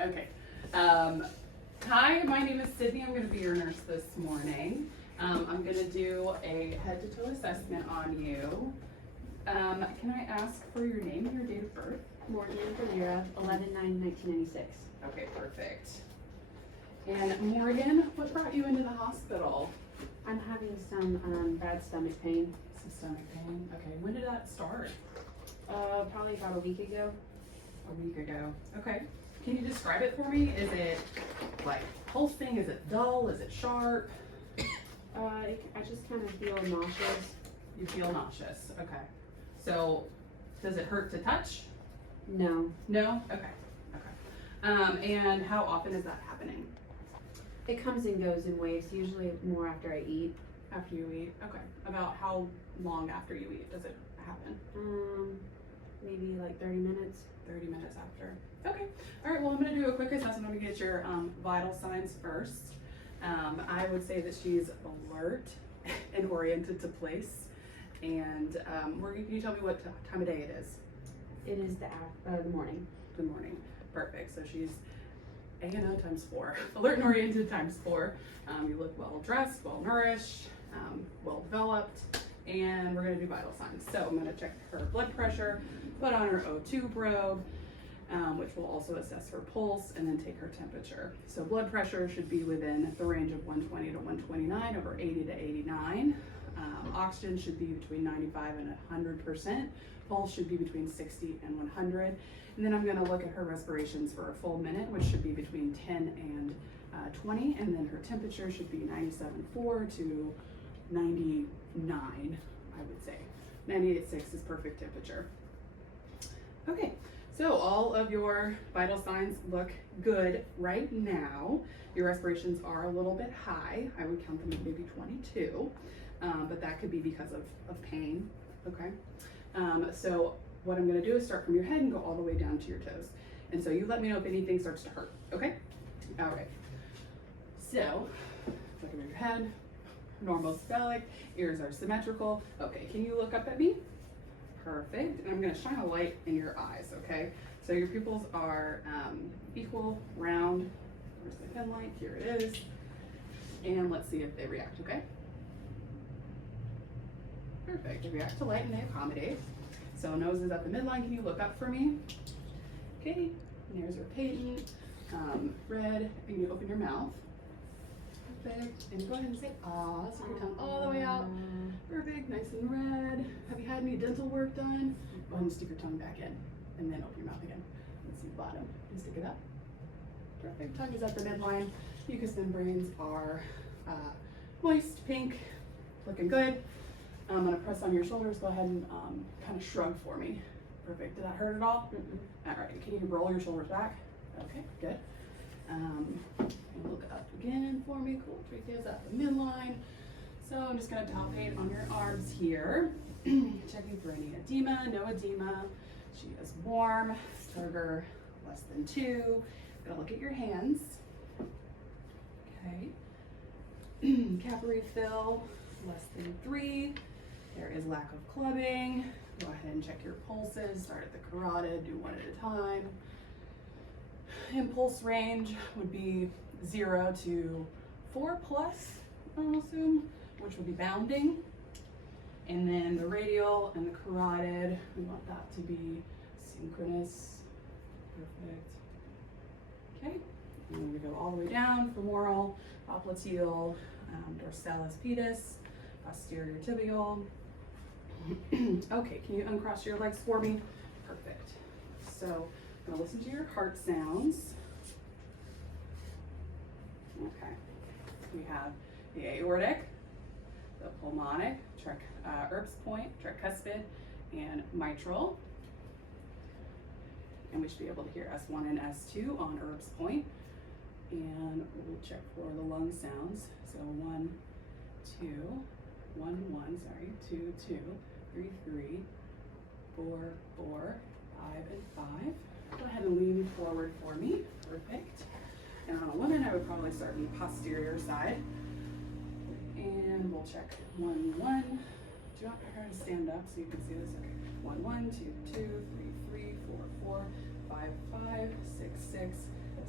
Okay. Hi, my name is Sydney. I'm going to be your nurse this morning. I'm going to do a head-to-toe assessment on you. Can I ask for your name and your date of birth? Morgan Vermeera, 11/9/1996. Okay, perfect. And Morgan, what brought you into the hospital? I'm having some bad stomach pain. Some stomach pain. Okay, when did that start? Probably about a week ago. A week ago. Okay. Can you describe it for me? Is it like pulsing? Is it dull? Is it sharp? I just kind of feel nauseous. You feel nauseous. Okay. So, does it hurt to touch? No. No? Okay. Okay. And how often is that happening? It comes and goes in waves, usually more after I eat. After you eat? Okay. About how long after you eat does it happen? Maybe like 30 minutes. 30 minutes after. Okay. All right. Well, I'm going to do a quick assessment. I'm going to get your vital signs first. I would say that she's alert and oriented to place. And Morgan, can you tell me what time of day it is? It is the morning. The morning. Perfect. So she's A&O times 4. Alert and oriented times 4. You look well dressed, well nourished, well developed. And we're going to do vital signs. So I'm going to check her blood pressure, put on her O2 probe, which will also assess her pulse, and then take her temperature. So blood pressure should be within the range of 120 to 129 over 80 to 89. Oxygen should be between 95 and 100%. Pulse should be between 60 and 100. And then I'm going to look at her respirations for a full minute, which should be between 10 and 20. And then her temperature should be 97.4 to 99, I would say. 98.6 is perfect temperature. Okay, so all of your vital signs look good right now. Your respirations are a little bit high. I would count them at maybe 22, but that could be because of pain, okay? So what I'm gonna do is start from your head and go all the way down to your toes. And so you let me know if anything starts to hurt, okay? All right, so look at your head. Normal cephalic, ears are symmetrical. Okay, can you look up at me? Perfect. And I'm going to shine a light in your eyes, okay? So your pupils are equal, round. Where's the pen light? Here it is. And let's see if they react, okay? Perfect. They react to light and they accommodate. So nose is at the midline. Can you look up for me? Okay. And ears are patent, red. And you open your mouth. Perfect. And go ahead and say ah. Stick your tongue all the way out. Perfect. Nice and red. Have you had any dental work done? Go ahead and stick your tongue back in. And then open your mouth again. Let's see the bottom. And stick it up. Perfect. Tongue is at the midline. Mucous membranes are moist, pink. Looking good. I'm going to press on your shoulders. Go ahead and kind of shrug for me. Perfect. Did that hurt at all? All right. Can you roll your shoulders back? Okay. Good. And look up again for me. Cool. Trachea is at the midline. So I'm just going to palpate on your arms here. Checking for any edema. No edema. She is warm. Turgor less than 2. Gonna look at your hands. Okay. Capillary fill less than 3. There is lack of clubbing. Go ahead and check your pulses. Start at the carotid. Do one at a time. Impulse range would be 0 to 4 plus, I'll assume, which would be bounding. And then the radial and the carotid, we want that to be synchronous. Perfect. Okay. And then we go all the way down, femoral, popliteal, dorsalis pedis, posterior tibial. Okay, can you uncross your legs for me? Perfect. So I'm gonna listen to your heart sounds. Okay. We have the aortic, the pulmonic, Erb's point, tricuspid, and mitral. And we should be able to hear S1 and S2 on Erb's point. And we'll check for the lung sounds. So 1, 2, 1, 1, sorry, 2, 2, 3, 3, 4, 4, 5, and 5. Go ahead and lean forward for me. Perfect. And on a woman, I would probably start on the posterior side. And we'll check 1, 1. Do you want her to stand up so you can see this? Okay. 1, 1, 2, 2, 3, 3, 4, 4, 5, 5, 6, 6,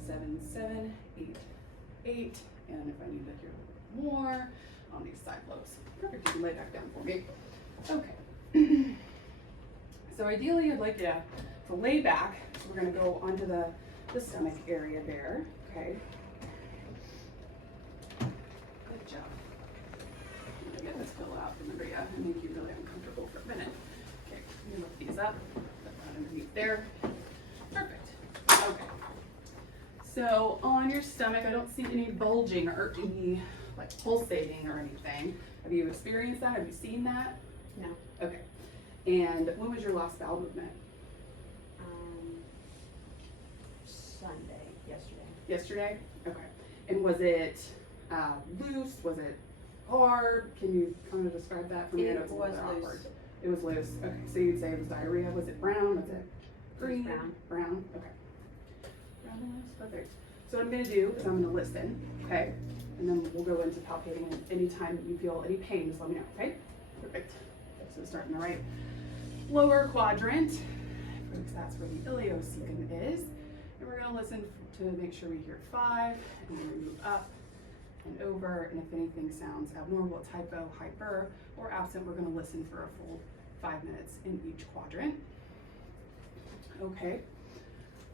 7, 7, 8, 8, and if I need to hear a little more on these side lobes. Perfect, you can lay back down for me. Okay. So ideally I'd like you to lay back. So we're gonna go onto the stomach area there, okay? Good job. I'm gonna get this pillow out from under you and make you really uncomfortable for a minute. Okay, let me lift these up, put that underneath there. Perfect, okay. So on your stomach, I don't see any bulging or any like pulsating or anything. Have you experienced that? Have you seen that? No. Okay. And when was your last bowel movement? Sunday, yesterday. Yesterday? Okay. And was it loose? Was it hard? Can you kind of describe that for me? I know It it's a was little bit loose. awkward. It was loose. Okay. So you'd say it was diarrhea. Was it brown? Was it green? Brown. Brown? Okay. Brown and loose. Perfect. So what I'm going to do is I'm going to listen, okay? And then we'll go into palpating, and anytime you feel any pain, just let me know, okay? Perfect. So start in the right lower quadrant. Folks, that's where the ileocecum is. And we're going to listen to make sure we hear 5, and then we move up and over. And if anything sounds abnormal, typo, hyper, or absent, we're going to listen for a full 5 minutes in each quadrant. Okay.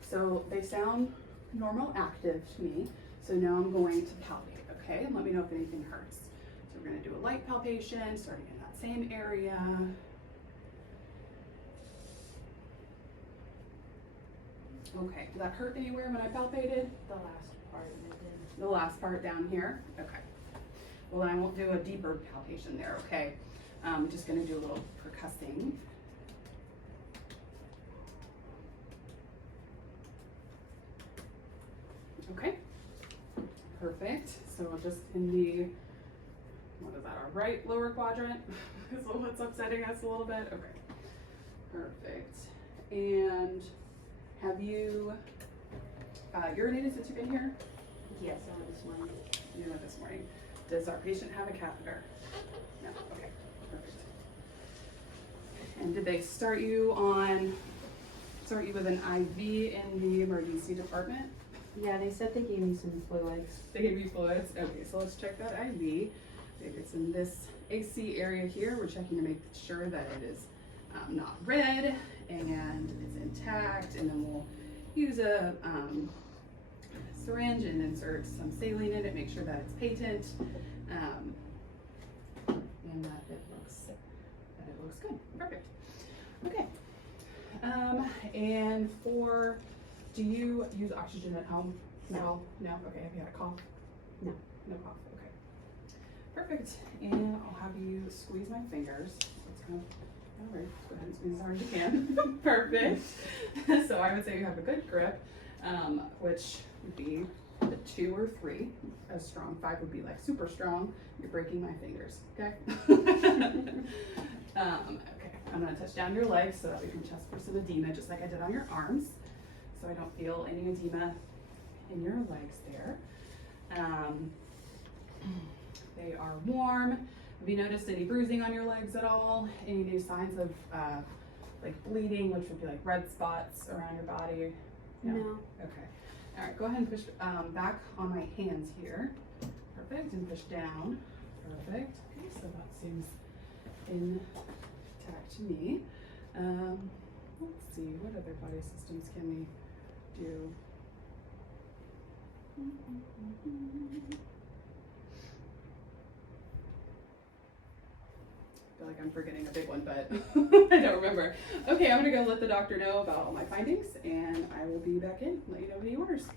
So they sound normal, active to me. So now I'm going to palpate, okay? And let me know if anything hurts. So we're going to do a light palpation, starting in that same area. Okay, did that hurt anywhere when I palpated? The last part of it did. The last part down here? Okay. Well, then I won't do a deeper palpation there, okay? I'm just gonna do a little percussing. Okay, perfect. So just in the, what is that, our right lower quadrant? Is what's upsetting us a little bit? Okay, perfect. And have you urinated since you've been here? Yes, I went this morning. You went this morning. Does our patient have a catheter? No, okay, perfect. And did they start you with an IV in the emergency department? Yeah, they said they gave me some fluids. They gave you fluids? Okay, so let's check that IV. If it's in this AC area here, we're checking to make sure that it is not red and it's intact, and then we'll use a syringe and insert some saline in it, make sure that it's patent, and that it looks good. Perfect. Okay. And do you use oxygen at home? No. No? Okay. Have you had a cough? No. No cough. Okay. Perfect. And I'll have you squeeze my fingers. Let's go. All right. Go ahead and squeeze as hard as you can. Perfect. So I would say you have a good grip, which would be a 2 or 3 as strong. 5 would be like super strong. You're breaking my fingers. Okay. Okay. I'm gonna touch down your legs so that we can test for some edema, just like I did on your arms. So I don't feel any edema in your legs there. They are warm. Have you noticed any bruising on your legs at all? Any new signs of like bleeding, which would be like red spots around your body? No. Okay. All right, go ahead and push back on my hands here. Perfect, and push down. Perfect. Okay, so that seems intact to me. Let's see, what other body systems can we do? I feel like I'm forgetting a big one, but I don't remember. Okay, I'm gonna go let the doctor know about all my findings, and I will be back in, let you know any orders.